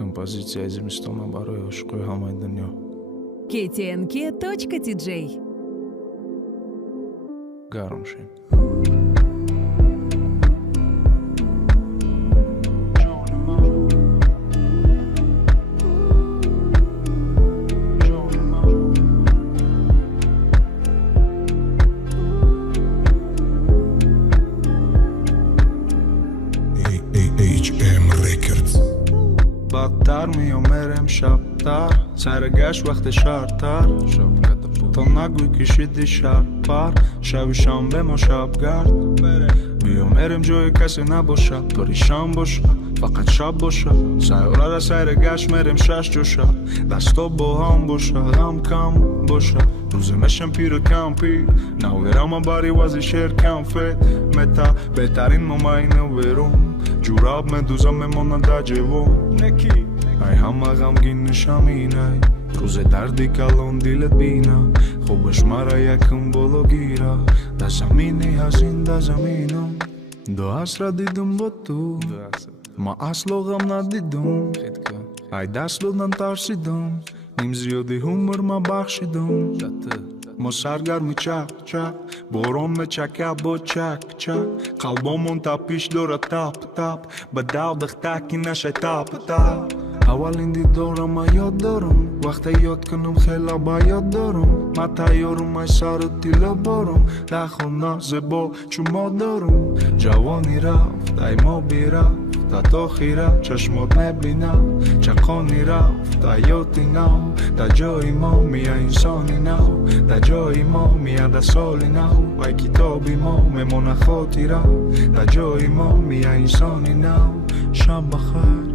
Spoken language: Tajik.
Композиция зимистона барои ошиқои ҳамаи дунё. ktnk.tj Гарм шин. بدتر میامرم شبتر سر گشت وقت شرطر تا نگوی کشیدی شب پر شب شنبه ما شبگرد بیامرم جای کسی نباشه پریشان باشه فقط شب باشه سیاره را سر گشت مرم شش جوشه دستا با هم باشه غم کم باشه روز مشم پیر و کم پیر نویرم باری وزی شیر کم فید متا بهترین مماینه ویروم جوراب مدوزا میمونه در جیوم ای همه غمگین نشم اینای روز دردی کلان دیلت بینا خوبش مرا یکم بالا گیره در زمینی هزین در زمینم دو حسرت دیدم با تو ما اصلا غم ندیدم ای دست دادن ترسیدم نیم زیادی همر ما بخشیدم ما سرگرمی چک چک باران میچکه با چک چک قلبامون تپیش داره تپ تپ به دردخ تکی نشه تپ تپ اولین دیدارم ما یاد دارم وقتی یاد کنم خیلی با یاد دارم ما تیارم ای سر تیلا بارم در خونه زبا چما دارم جوانی رفت ای ما بیرفت تا خیره چشمات نبینم چقانی رفت حیاتی نو در جای ما میه انسانی نو در جای ما میه در سالی نو ای کتابی ما میمونه خاطره در جای ما میه انسانی نو شب بخیر